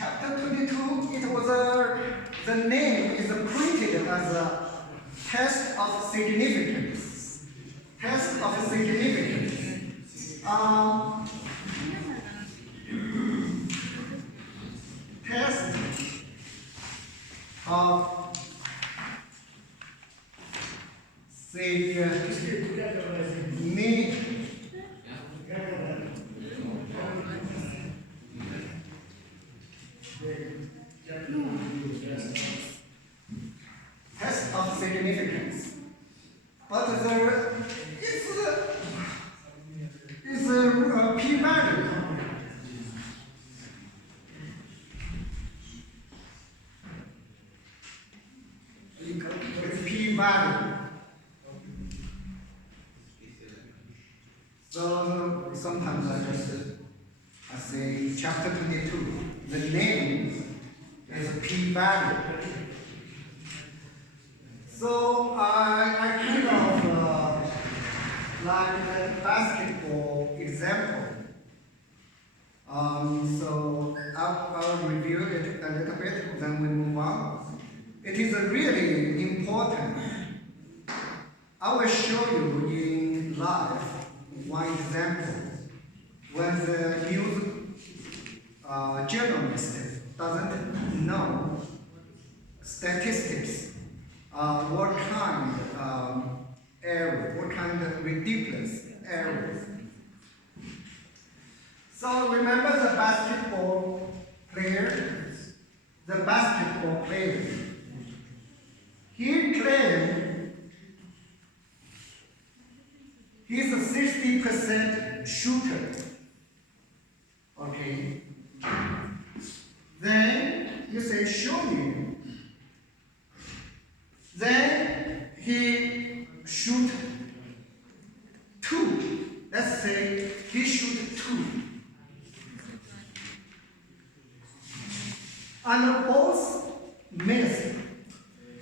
chapter 22, it was the name is printed as a test of significance. Test of significance. Test of significance. Test of significance. But it's a p-value. It's p-value. So sometimes I say chapter 22. The name is a p-value. So I kind of like a basketball example. So I'll review it a little bit, then we move on. It is really important. I will show you in live one example when the news journalist doesn't know statistics. What kind of error, what kind of ridiculous errors. So remember the basketball player? The basketball player. He claimed he's a 60% shooter. Okay. Then you say, show me. Then he shoot 2. Let's say he shoot 2. And both miss.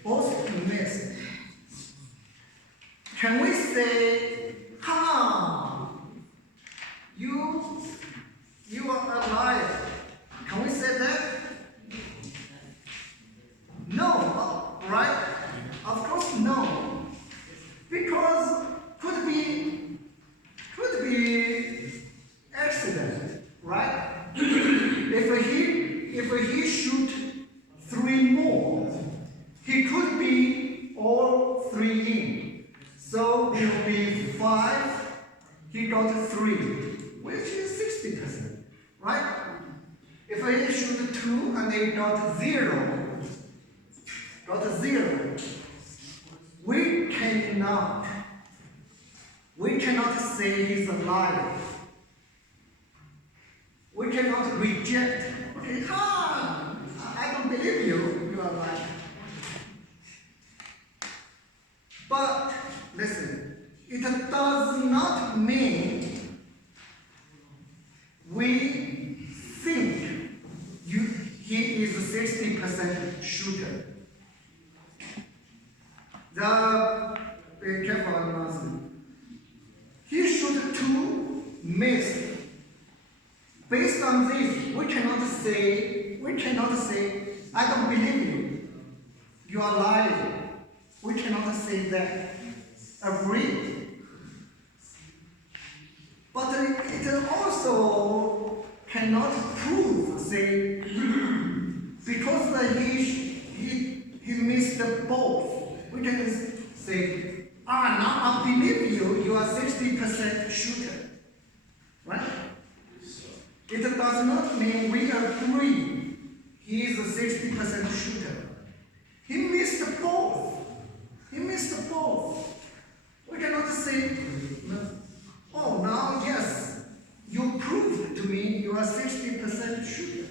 Both miss. Can we say, you are a liar? Can we say that? No, right? Of course, no. Because could be accident, right? If he shoot 3 more, he could be all 3 in. So it will be 5. He got 3, which is 60%, right? If he shoot 2 and he got 0. We cannot say he's a liar. We cannot reject. Okay, I don't believe you. You are lying. But listen, it does not mean we think he is a 60% shooter. Be careful, Muslim. He shoot 2, missed. Based on this, we cannot say, I don't believe you. You are lying. We cannot say that. Agree. But it also cannot prove, say, because he missed both. We can say, now I believe you, you are 60% shooter. Right? It does not mean we agree he is a 60% shooter. He missed both. We cannot say, oh, now yes, you proved to me you are 60% shooter.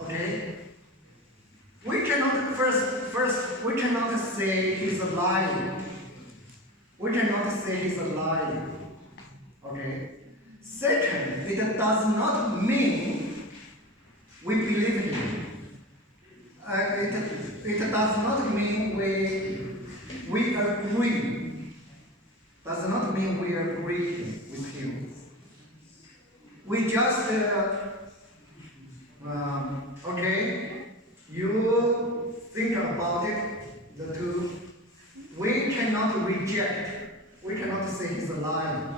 Okay? We cannot, first, we cannot say he's a liar. Okay? Second, it does not mean we believe him. It does not mean we agree. Does not mean we agree with him. We just about it, the two, we cannot reject, we cannot say he's lying.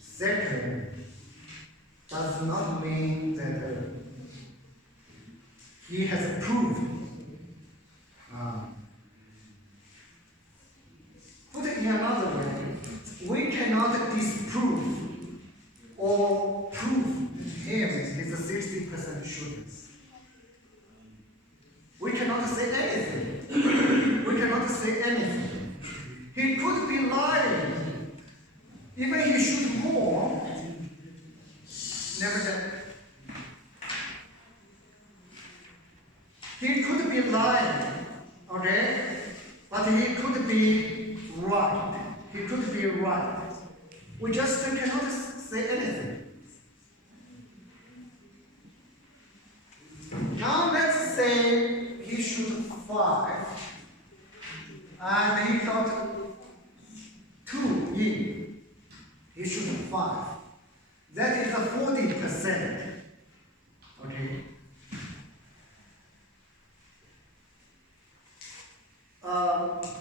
Second, does not mean that he has proved. Put it in another way, we cannot disprove or prove him is a 60% shooters. We cannot say anything. We cannot say anything. He could be lying. Even he shoot more, never get. He could be lying, okay? But he could be right. He could be right. We just cannot say anything. Now let's say he shoot 5 and he got 2 in. He shoot 5. That is a 40%. Okay.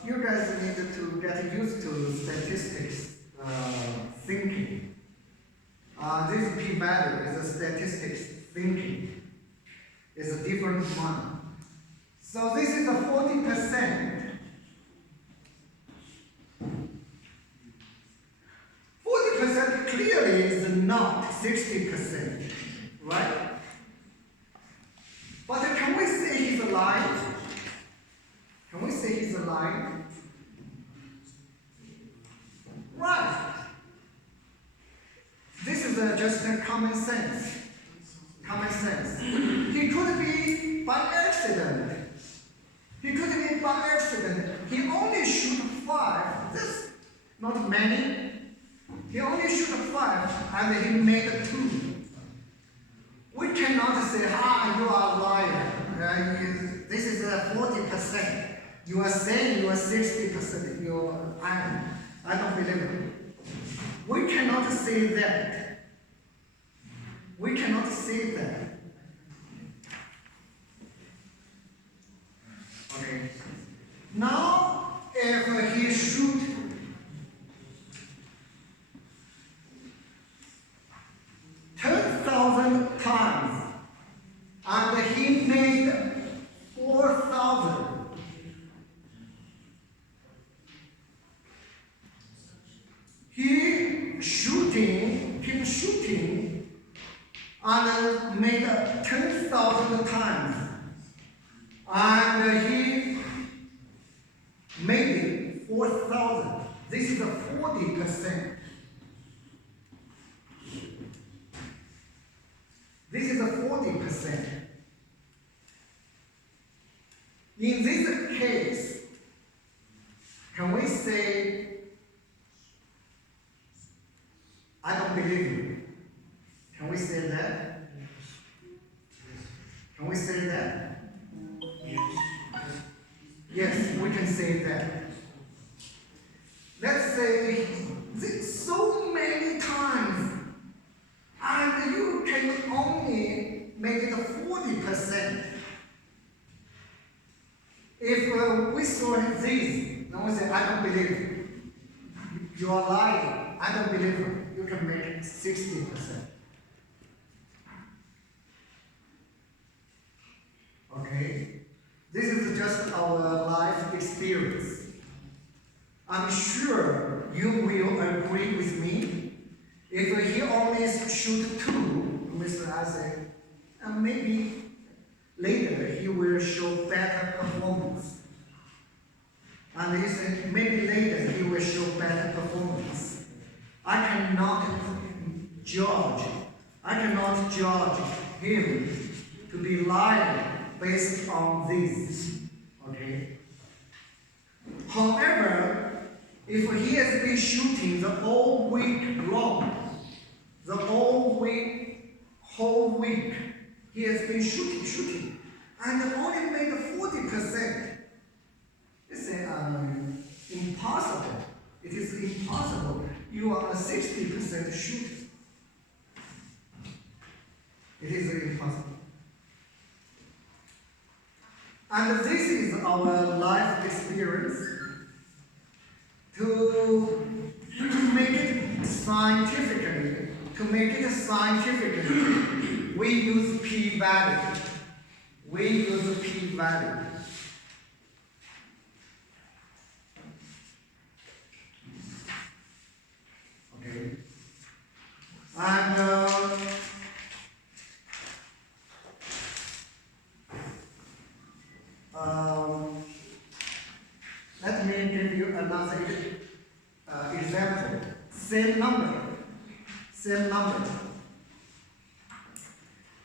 You guys need to get used to statistics thinking. This p-value is a statistics thinking. It's a different one. So this is a 40%. 40% clearly is not 60%, right? But can we say he's lying? Can we say he's lying? Right. This is just a common sense. Common sense. He could be by accident. He could be by accident. He only shoot 5. That's not many. He only shoot 5 and he made 2. We cannot say, you are a liar. This is a 40%. You are saying you are 60%. I don't believe it. We cannot say that. We cannot say that. Okay. Now, if he shoot 10,000 times and he made 4,000. He shooting and made 10,000 times and he made it 4,000. This is a 40%. This is a 40%. In this case, can we say, I don't believe you? Can we say that? Can we say that? Yes, we can say that. Let's say so many times, and you can only make it 40%. If we saw this, then we say, I don't believe you. You are lying. I don't believe you. You can make it 60%. Okay? This is just our life experience. I'm sure you will agree with me. If he only shoot 2, Mr. Isaac, and maybe later he will show better performance. And he said maybe later he will show better performance. I cannot judge him to be lying based on this. Okay? However, if he has been shooting the whole week long, whole week, he has been shooting, and only made 40%. It's impossible. It is impossible. You are a 60% shooter. It is impossible. And this is our life experience. To make it scientifically, we use p-value. Okay. And let me give you another example. Same number.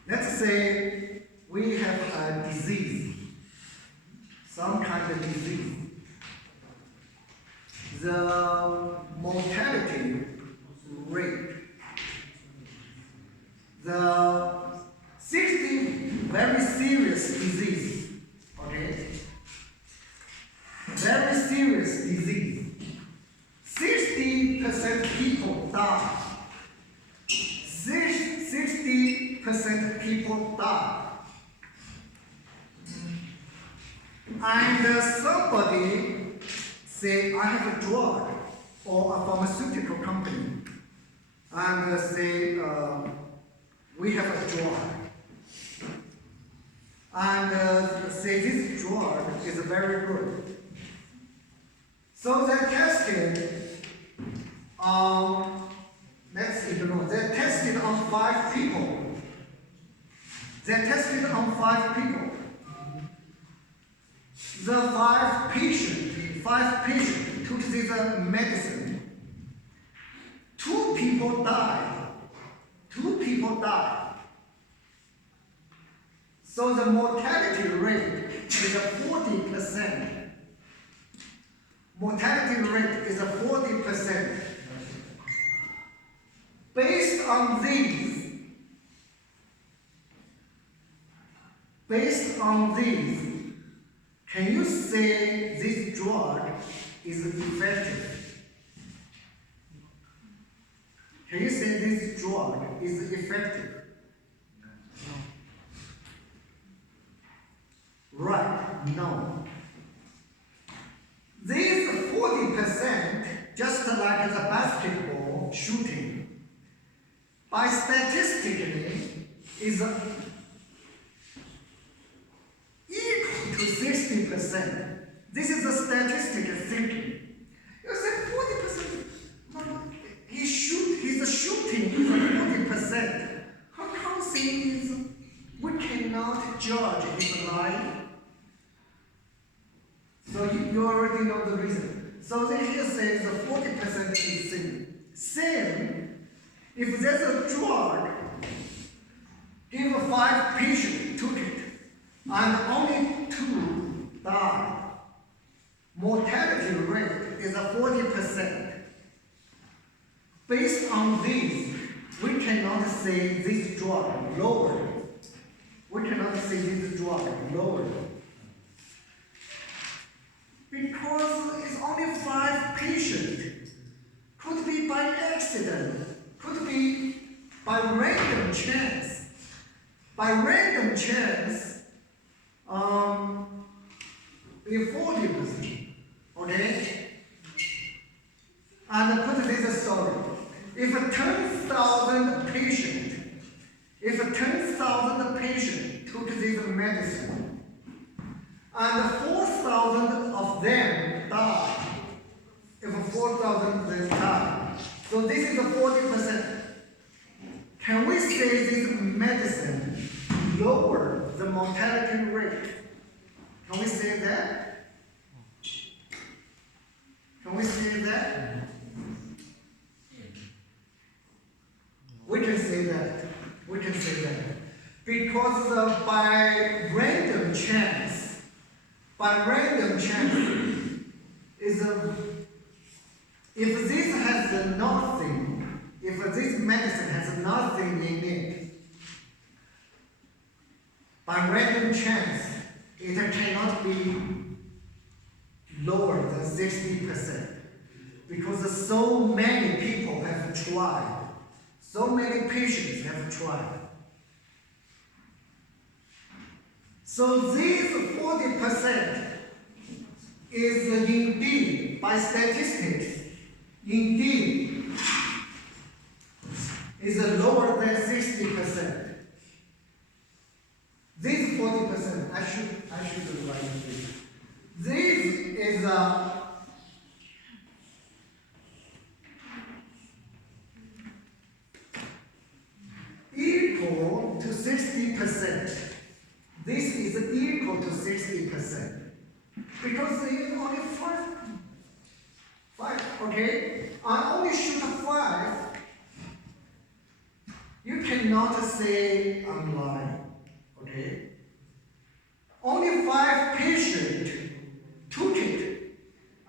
Let's say we have a disease, some kind of disease. The mortality rate, the 60 very serious disease, okay? Very serious disease. 60% people die. 60% people die. And somebody say, I have a drug or a pharmaceutical company, and say, we have a drug. And say this drug is very good. So they tested on, they tested on 5 people. The 5 patients took this medicine. 2 people died. So the mortality rate is 40%. Based on these, can you say this drug is effective? Right, no. These 40%, just like the basketball shooting, by statistically is equal to 60%. This is the statistical thinking. You say 40%. No, his shooting is 40%. How come we cannot judge his life? So you already know the reason. So they here say the 40% is same. If there's a drug, give 5 patients took it, and only 2 died. Mortality rate is 40%. Based on this, we cannot say this drug lowered. Because it's only 5 patients. Could be by accident. Could be by random chance. Be 40%. Okay? And put this story. If 10,000 patients took this medicine, and 4,000 of them died. So this is 40%. Can we say this medicine lower the mortality rate? Can we say that? We can say that. Because by random chance is if this medicine has nothing in it, by random chance, it cannot be lower than 60%. Because so many people have tried. So many patients have tried. So these 40% is indeed, by statistics, indeed is lower than 60%. This 40%, I should write this. This is equal to 60%. This is equal to 60%. Because there is only five, okay? I only shoot 5. You cannot say I'm lying, okay? Only 5 patients took it,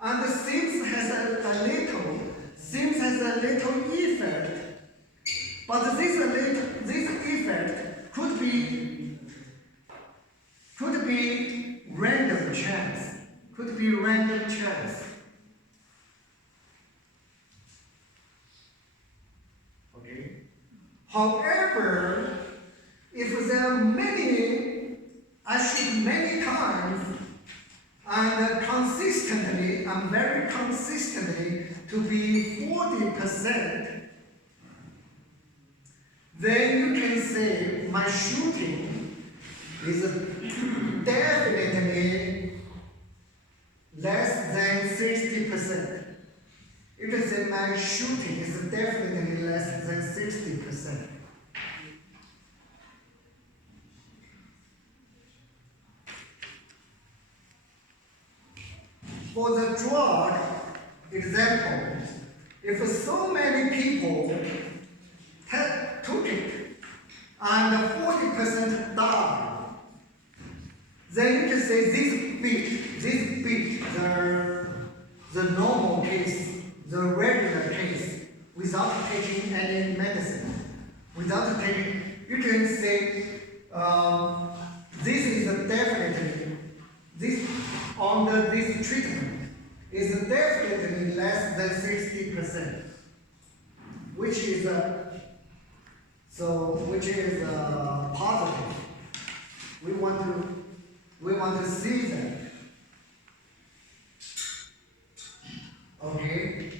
and seems has a little effect. But this effect could be random chance. Could be random chance. Okay. However, if there are many, I shoot many times, and consistently, and very consistently, to be 40%, then you can say my shooting is definitely less than 60%. You can say my shooting is definitely less than 60%. For the drug example, if so many people took it and 40% died, then you can say this beat the normal case, the regular case, without taking any medicine. Without taking, you can say this is definitely, this under this treatment is definitely less than 60%, which is positive. We want to see that. Okay.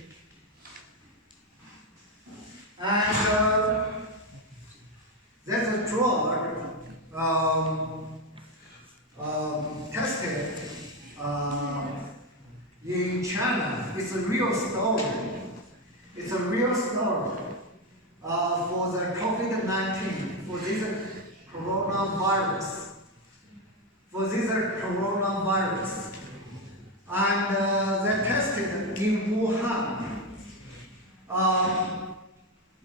And there's a drug tested in China. It's a real story. It's a real story for the COVID-19, for this coronavirus. For this coronavirus. And they tested in Wuhan.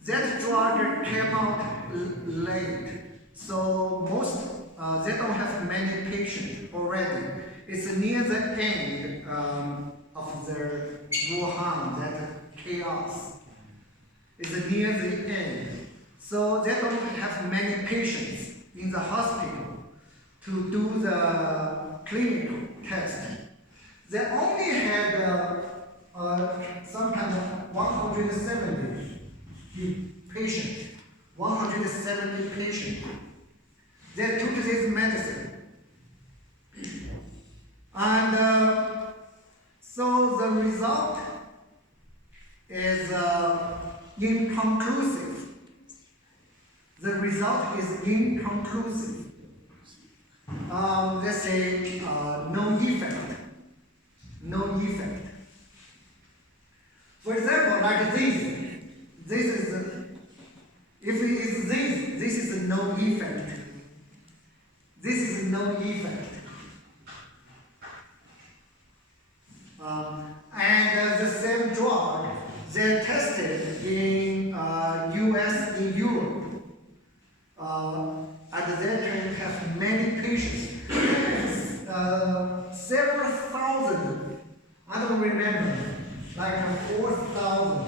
That drug came out late. So they don't have many patients already. It's near the end of the Wuhan, that chaos. It's near the end. So they don't have many patients in the hospital to do the clinical test. They only had some kind of 170 patients. 170 patients. They took this medicine. And so the result is inconclusive. The result is inconclusive. Let's say no effect. No effect. For example, like this. This is, if it is this is no effect. This is no effect. And the same drug, they tested in US, in Europe. And they can have many patients. Several thousand, I don't remember, like 4,000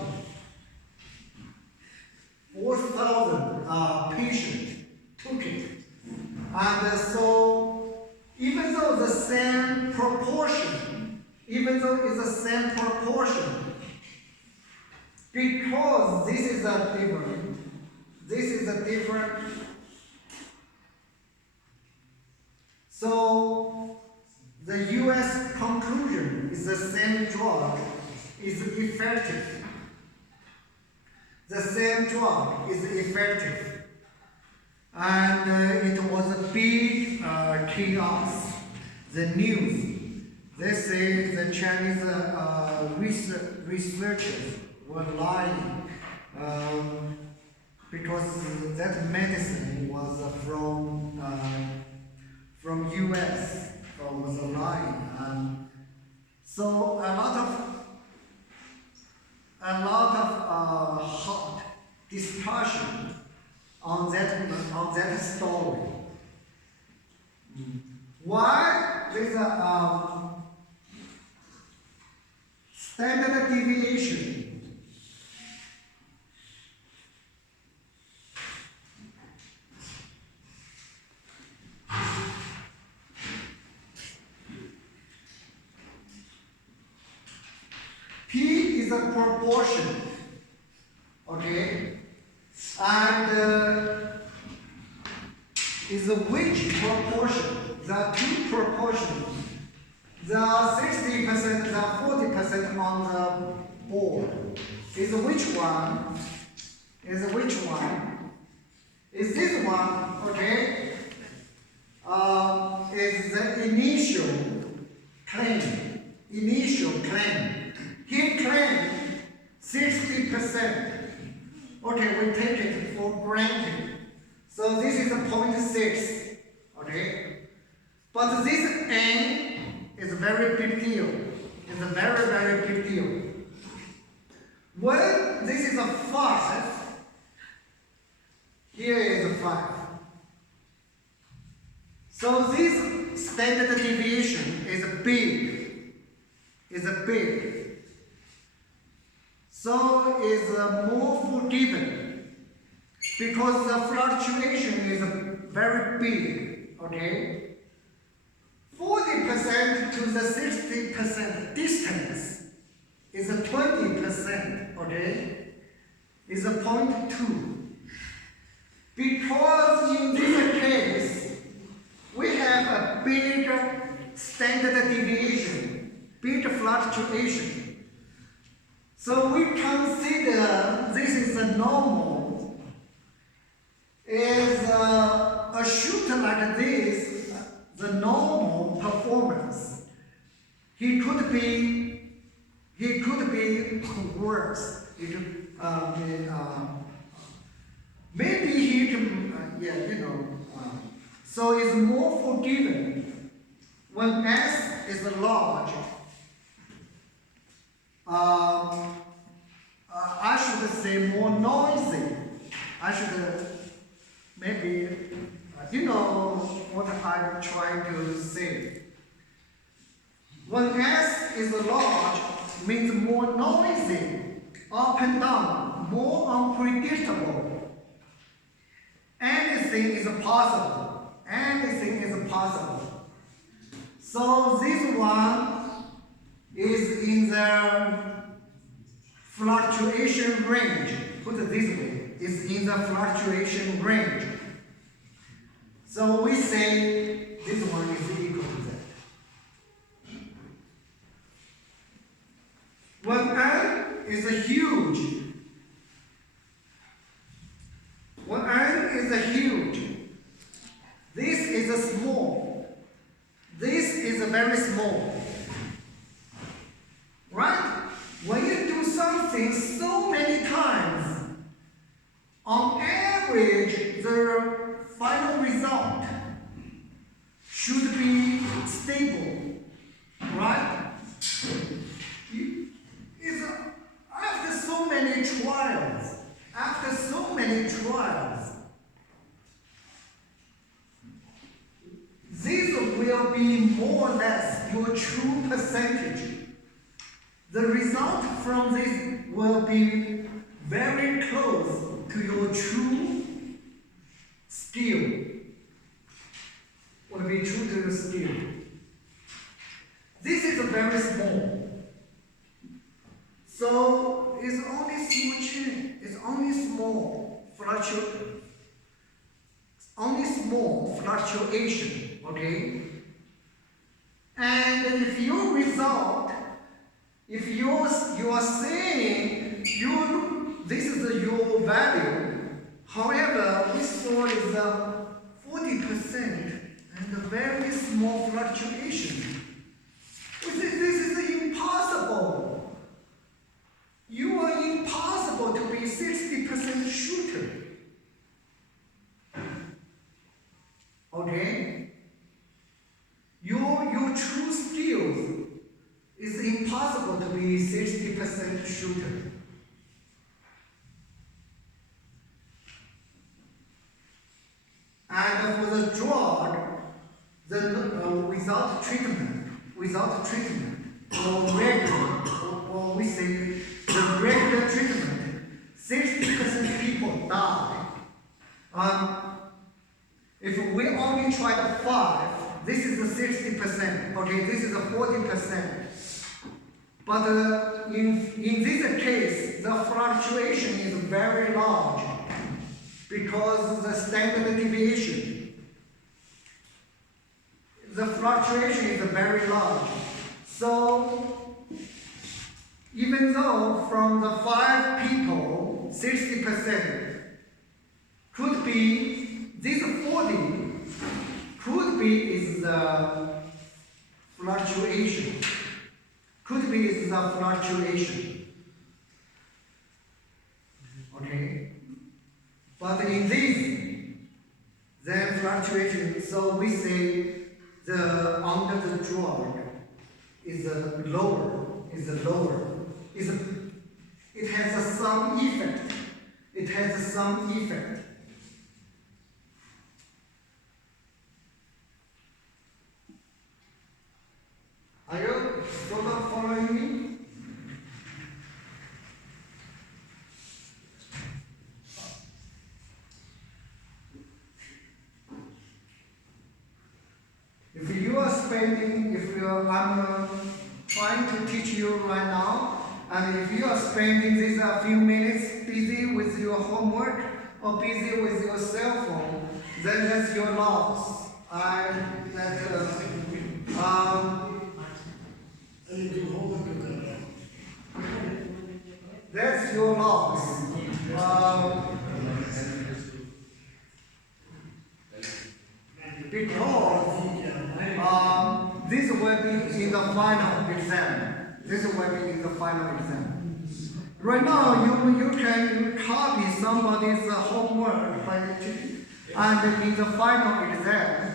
patients took it. And so, even though it's the same proportion, because this is a different, so the US conclusion the same drug is effective. The same drug is effective. And it was a big chaos. The news. They say the Chinese researchers were lying because that medicine was from US, was lying. So a lot of hot discussion on that story. Why there's a standard deviation? P is a proportion, okay, and is a which proportion? There are two proportions. There are 60%, there are 40% on the board. Is which one? Is which one? Is this one, okay? Is the initial claim. Initial claim. He claimed 60%. Okay, we take it for granted. So this is a 0.6. Okay? But this N is a very big deal. It's a very, very big deal. When this is a 5, here is a 5. So this standard deviation is big. Is big. So is more forgiven because the fluctuation is very big. Okay. 40% to the 60% distance is a 20%, okay? Is a 0.2. Because in this case, we have a big standard deviation, big fluctuation. So we consider this is a normal. Is a shooter like this, the normal performance, he could be worse. Maybe he can, so it's more forgiving when S is large. I should say more noisy. I should maybe. You know what I'm trying to say. When S is large, means more noisy, up and down, more unpredictable. Anything is possible. Anything is possible. So this one is in the fluctuation range. Put it this way, is in the fluctuation range. So we say this one is equal to that. When N is huge, when N is huge, this is a small, this is a very small. Right? When you do something so many times, on average, the final result should be stable, right? After so many trials, this will be more or less your true percentage. The result from this will be very close to your true skill. Will be true to your skill. This is very small. So it's only small change. It's only small fluctuation. Okay? And if your result if you are saying this is your value, however, we saw is 40% and a very small fluctuation. This is impossible. You are impossible to be 60% shooter. Okay? Your true skills is impossible to be 60% shooter. And for the drug, without treatment, or we say the regular treatment, 60% people die. If we only try the 5, this is the 60%. Okay, this is the 40%. But in this case, the fluctuation is very large because the standard deviation. The fluctuation is very large. So, even though from the 5 people, 60% could be, this 40 could be is the fluctuation. Could be is the fluctuation. Okay? But in this, then fluctuation, so we say the under the drug is lower. It has some effect. It has some effect. Are you sort of following me? If you are spending, I'm trying to teach you right now, and if you are spending these few minutes busy with your homework or busy with your cell phone, then that's your loss. That's your loss. Because this will be in the final exam. This will be in the final exam. Right now, you can copy somebody's homework, and in the final exam,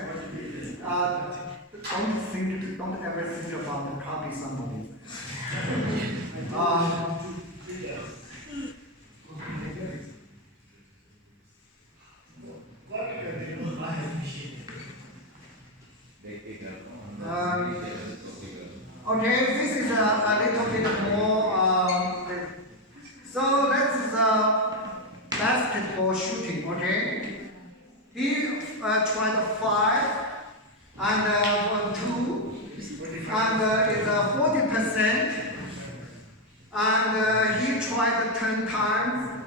don't ever think about copy somebody. Okay, this is a little bit more. So that's the basketball shooting. Okay, he tried 5 and 2, and it's 40%. And he tried 10 times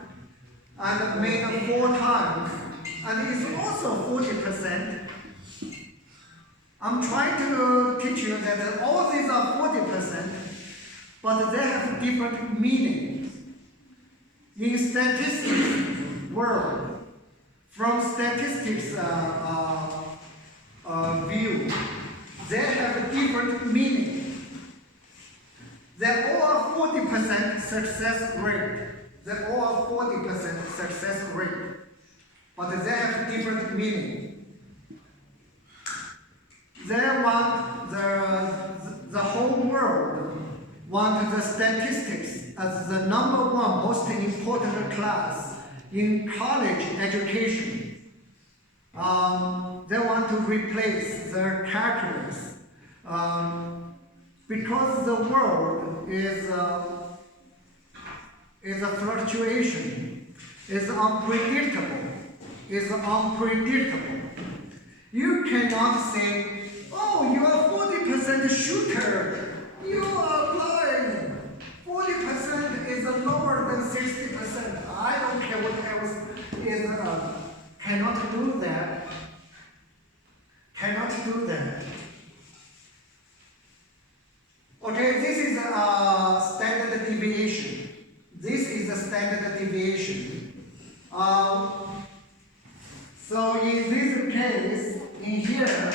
and made 4 times, and it's also 40%. I'm trying to teach you that all these are 40%, but they have different meanings. In statistics world, from statistics view, they have different meaning. They all are 40% success rate. They all are 40% success rate, but they have different meaning. They want the whole world want the statistics as the number 1 most important class in college education. They want to replace their calculus because the world is a fluctuation, is unpredictable. You cannot say, oh, you are 40% shooter. You are lying. 40% is lower than 60%. I don't care what else is. Cannot do that. Okay, this is a standard deviation. This is the standard deviation. So in this case, in here,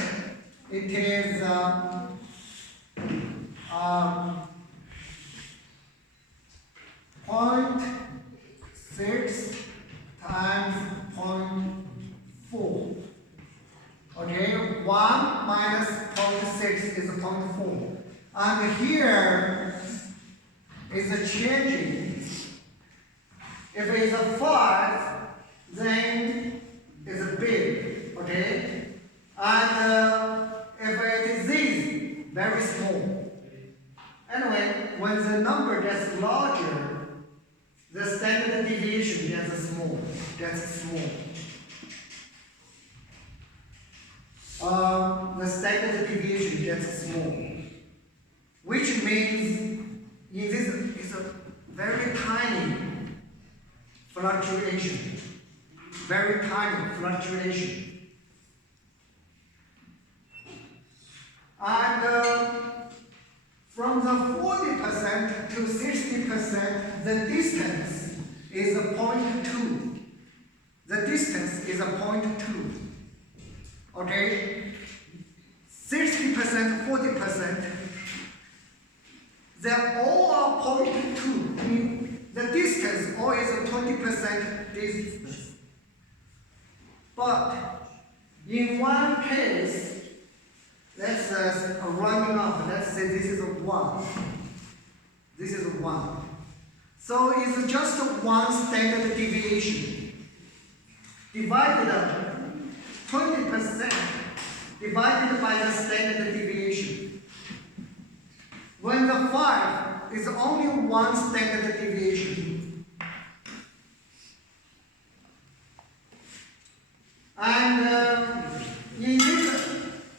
it is 0.6 times 0.4. Okay, 1 minus 0.6 is 0.4. And here is a changing. If it's a 5, then it's big. Okay? And if it is this, very small. Anyway, when the number gets larger, the standard deviation gets small. The standard deviation gets small, which means this is a very tiny fluctuation. Very tiny fluctuation. And from the 40% to 60%, the distance is a 0.2. The distance is a 0.2. Okay? 60%, 40%, they all are 0.2. I mean, the distance always a 20% distance. But in one case, let's round up. Let's say this is a 1. This is a 1. So it's just one standard deviation. Divided 20% divided by the standard deviation. When the 5 is only one standard deviation. And in this,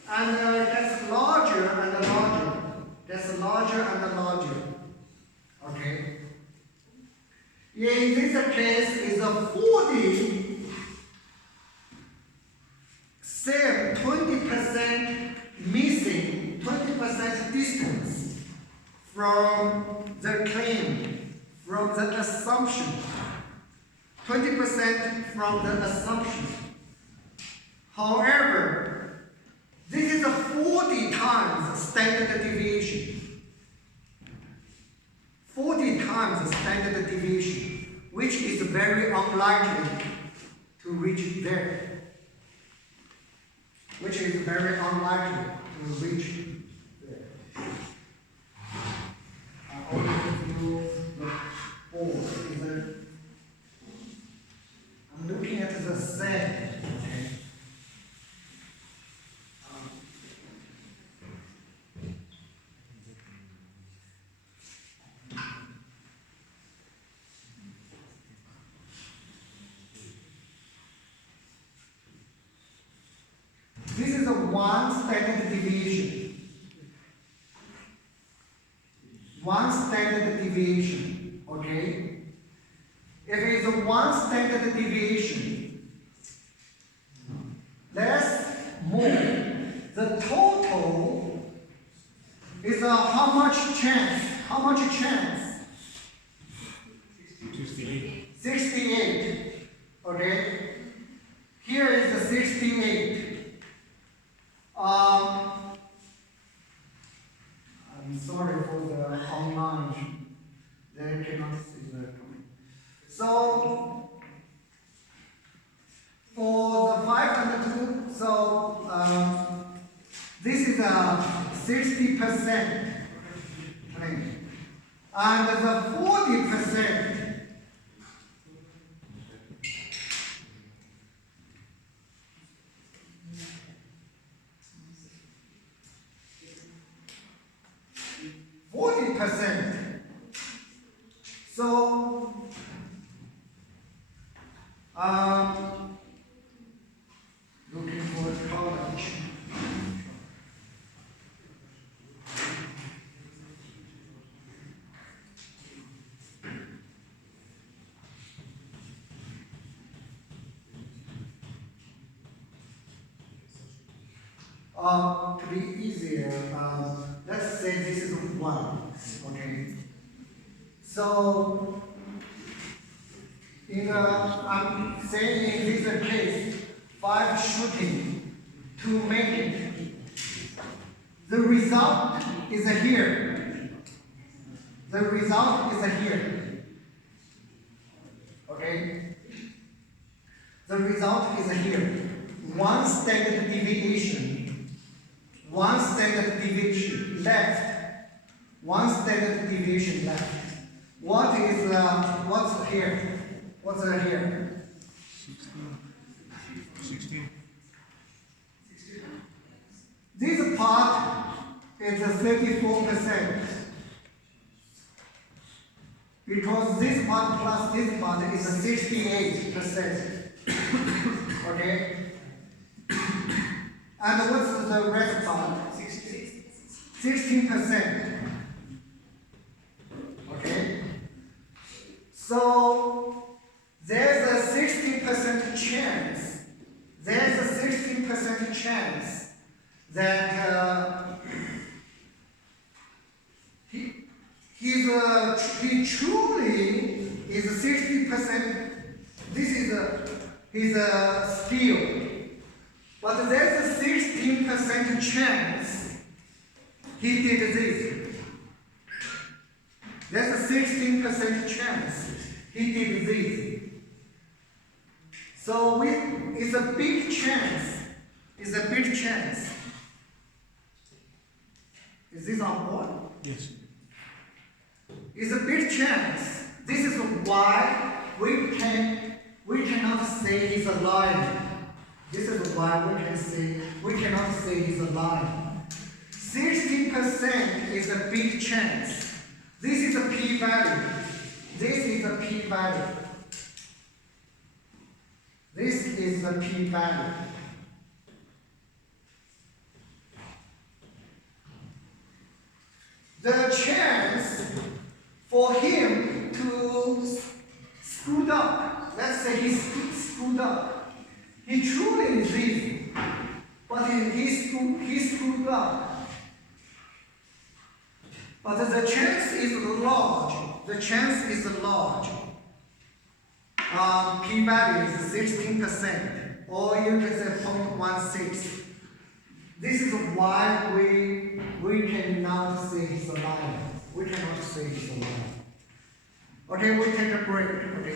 gets larger and larger. Gets larger and larger. Okay. In this case, is a 40. Same 20% missing, 20% distance from the claim, from the assumption. 20% from the assumption. However, this is a 40 times standard deviation. 40 times standard deviation, which is very unlikely to reach there. Which is very unlikely to reach there. I only give you the board. I'm looking at the sand. Okay. This is a one standard deviation. One standard deviation, okay? If it is a one standard deviation, less, more, the total is how much chance? How much chance? 68. Okay? Here is the 68. I'm sorry for the online. They cannot see the comment. So for the 502, so this is a 60% claim, and the 40%. 40%. So, looking for college. To be easier, let's say this is 1. Okay. So, I'm saying in this case, 5 shooting to make it. The result is here. The result is here. Okay? The result is here. One standard deviation. One standard deviation left. One standard deviation left. What is what's here? What's here? 16. This part is 34%. Because this part plus this part is 68%. Okay? And what's the rest part? 16%. Okay? So there's a 60% chance. There's a 16% chance that he truly is 60%. This is his skill, but there's a 16% chance he did this. There's a 16% chance he did this. So it's a big chance. It's a big chance. Is this on board? Yes. It's a big chance. This is why we cannot say he's a liar. This is why we cannot say he's a liar. 60% is a big chance. This is a p-value. This is a p-value. This is the p-value. The chance for him to screw up, let's say he screwed up. He truly is easy, but he screwed up. But the chance is large. The chance is large. P-value is 16%, or you can say 0.16. This is why we cannot say he's a liar. We cannot say he's a liar. Okay, we take a break. Okay.